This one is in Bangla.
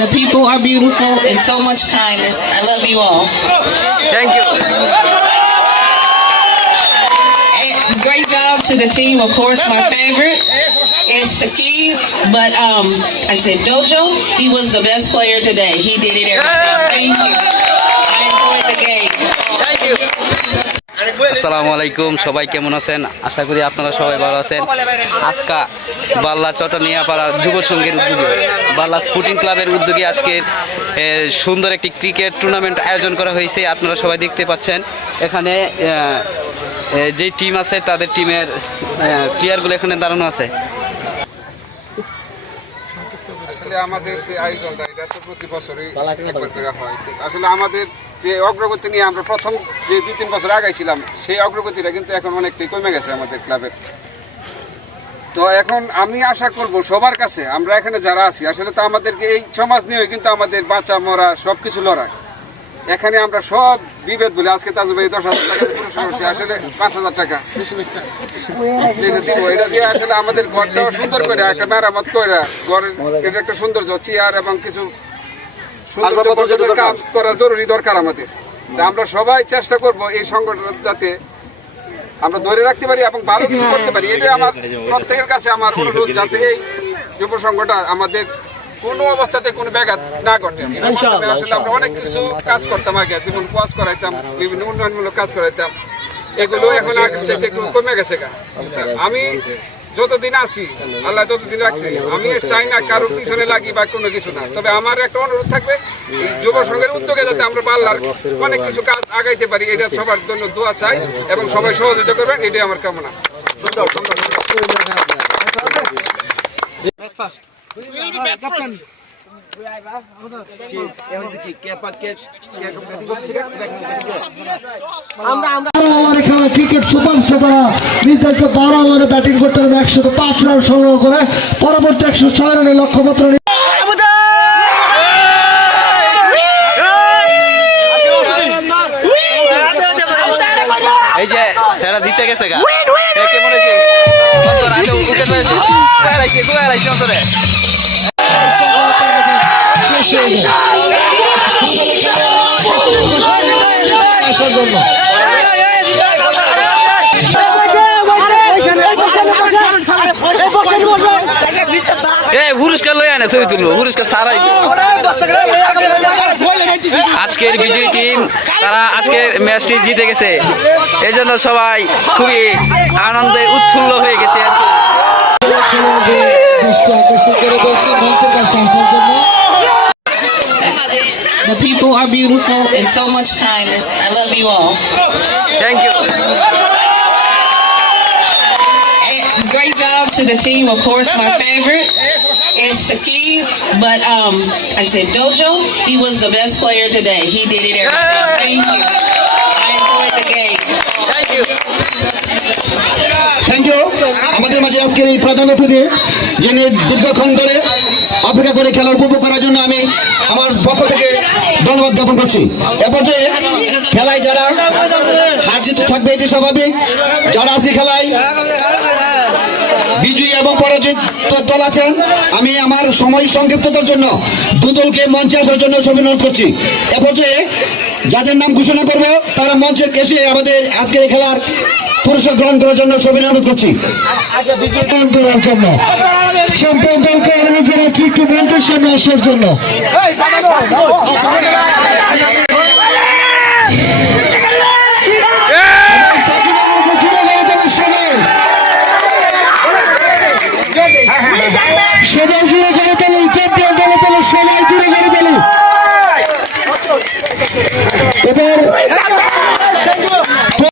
The people are beautiful and so much kindness. I love you all. Thank you. Great job to the team. Of course, my favorite is Shaquille, but um, I said Dojo. He was the best player today. He did it everything. Thank you. I enjoyed the game. Thank you. আসসালামু আলাইকুম, সবাই কেমন আছেন? আশা করি আপনারা সবাই ভালো আছেন। আজকা বাল্লা চটনিয়াপাড়া যুব সংঘের উদ্যোগে, বাল্লা স্পোর্টিং ক্লাবের উদ্যোগে আজকের সুন্দর একটি ক্রিকেট টুর্নামেন্ট আয়োজন করা হয়েছে, আপনারা সবাই দেখতে পাচ্ছেন। এখানে যে টিম আছে, তাদের টিমের প্লেয়ারগুলো এখানে দাঁড়ানো আছে। আসলে আমাদের যে আয়োজনটা এটা তো প্রতি বছরই একবার করে হয়। আসলে আমাদের যে অগ্রগতি নিয়ে আমরা প্রথম যে দুই তিন বছর আগাইছিলাম সেই অগ্রগতিটা কিন্তু এখন অনেকটাই কমে গেছে আমাদের ক্লাবের তো এখন আমি আশা করব সবার কাছে আমরা এখানে যারা আছি আসলে তো আমাদেরকে এই সমাজ নিয়ে কিন্তু আমাদের বাঁচা মরা সবকিছু লড়াই। এখানে আমরা সব বিভেদ বলে। আজকে তাজু ভাই দশ হাজার টাকা পুরস্কার আসলে পাঁচ হাজার টাকা। এটা দিয়ে আসলে আমাদের ঘরটাও সুন্দর করে একটা মেরামত করে ঘরের এটা একটা সৌন্দর্য চেয়ার এবং কিছু কাজ করা জরুরি দরকার আমাদের। আমরা সবাই চেষ্টা করব এই সংগঠন যাতে আমরা ধরে রাখতে পারি এবং ভালো কিছু করতে পারি। এটাই আমার প্রত্যেকের কাছে আমার অনুরোধ যাতে এই যুব সংগঠন আমাদের কোনো অবস্থাতে কোনো ব্যাঘাত না ঘটে। আসলে আমরা অনেক কিছু কাজ করতাম আগে যেমন কোয়াজ করাইতাম বিভিন্ন উন্নয়নমূলক কাজ করাইতাম। এগুলো এখন চাইতে একটু কমে গেছে আমি যতদিন আছি আল্লাহ যতদিন রাখছি আমি চাই না কারও পিছনে লাগি বা কোনো কিছু না। তবে আমার একটা অনুরোধ থাকবে এই যুব সংঘের উদ্যোগে যাতে আমরা পাল্লার অনেক কিছু কাজ আগাইতে পারি এটা সবার জন্য দোয়া চাই এবং সবাই সহযোগিতা করবেন এটাই আমার কামনা। ক্রিকেট সুপার নির্ধারিত বারো ওভারে ব্যাটিং করতে হবে একশত পাঁচ রান সংগ্রহ করে পরবর্তী একশো ছয় রানের লক্ষ্যমাত্রা নিয়ে এই এরা জিতে গেছে গা এ, কেমন হয়েছে অন্তর, আগে উঠে পড়েছে। কোথায় হারাইছে? কোথায় হারাইছে অন্তরে? পুরস্কার লই আনে ছবি তুলবো পুরস্কার সারাই আজকের বিজয়ী টিম তারা আজকের ম্যাচটি জিতে গেছে এই জন্য সবাই খুবই আনন্দে উৎফুল্ল হয়ে গেছে The people are beautiful and so much kindness. I love you all. Thank you And great job to the team. Of course, my favorite is Shaquille, but um, I said Dojo. He was the best player today. He did it everything. Thank you. I enjoyed the game. Thank you thank you আমাদের মাঝে আজকের এই প্রধান অতিথি যিনি দীর্ঘক্ষণ ধরে অপেক্ষা করে খেলা উপভোগ করার জন্য আমি আমার পক্ষ থেকে ধন্যবাদ জ্ঞাপন করছি এ পর্যায়ে খেলায় যারা হার জিত থাকবে এটি স্বাভাবিক যারা আছে খেলায় দল আছেন আমি আমার সময় সংক্ষিপ্ততার জন্য দু দলকে মঞ্চে আসার জন্য অভিনন্দন করছি এ পর্যায়ে যাদের নাম ঘোষণা করব তারা মঞ্চে এসে আমাদের আজকের এই খেলার পুরস্কার গ্রহণ করার জন্য অভিনন্দন করছি সম্পূর্ণ দলকে অনুরোধ জানাচ্ছি একটু মঞ্চের সামনে আসার জন্য জুড়ে করে তোলেন চ্যাম্পিয়ন দলে তোলে সবাই জুড়ে করে তোলেন এবার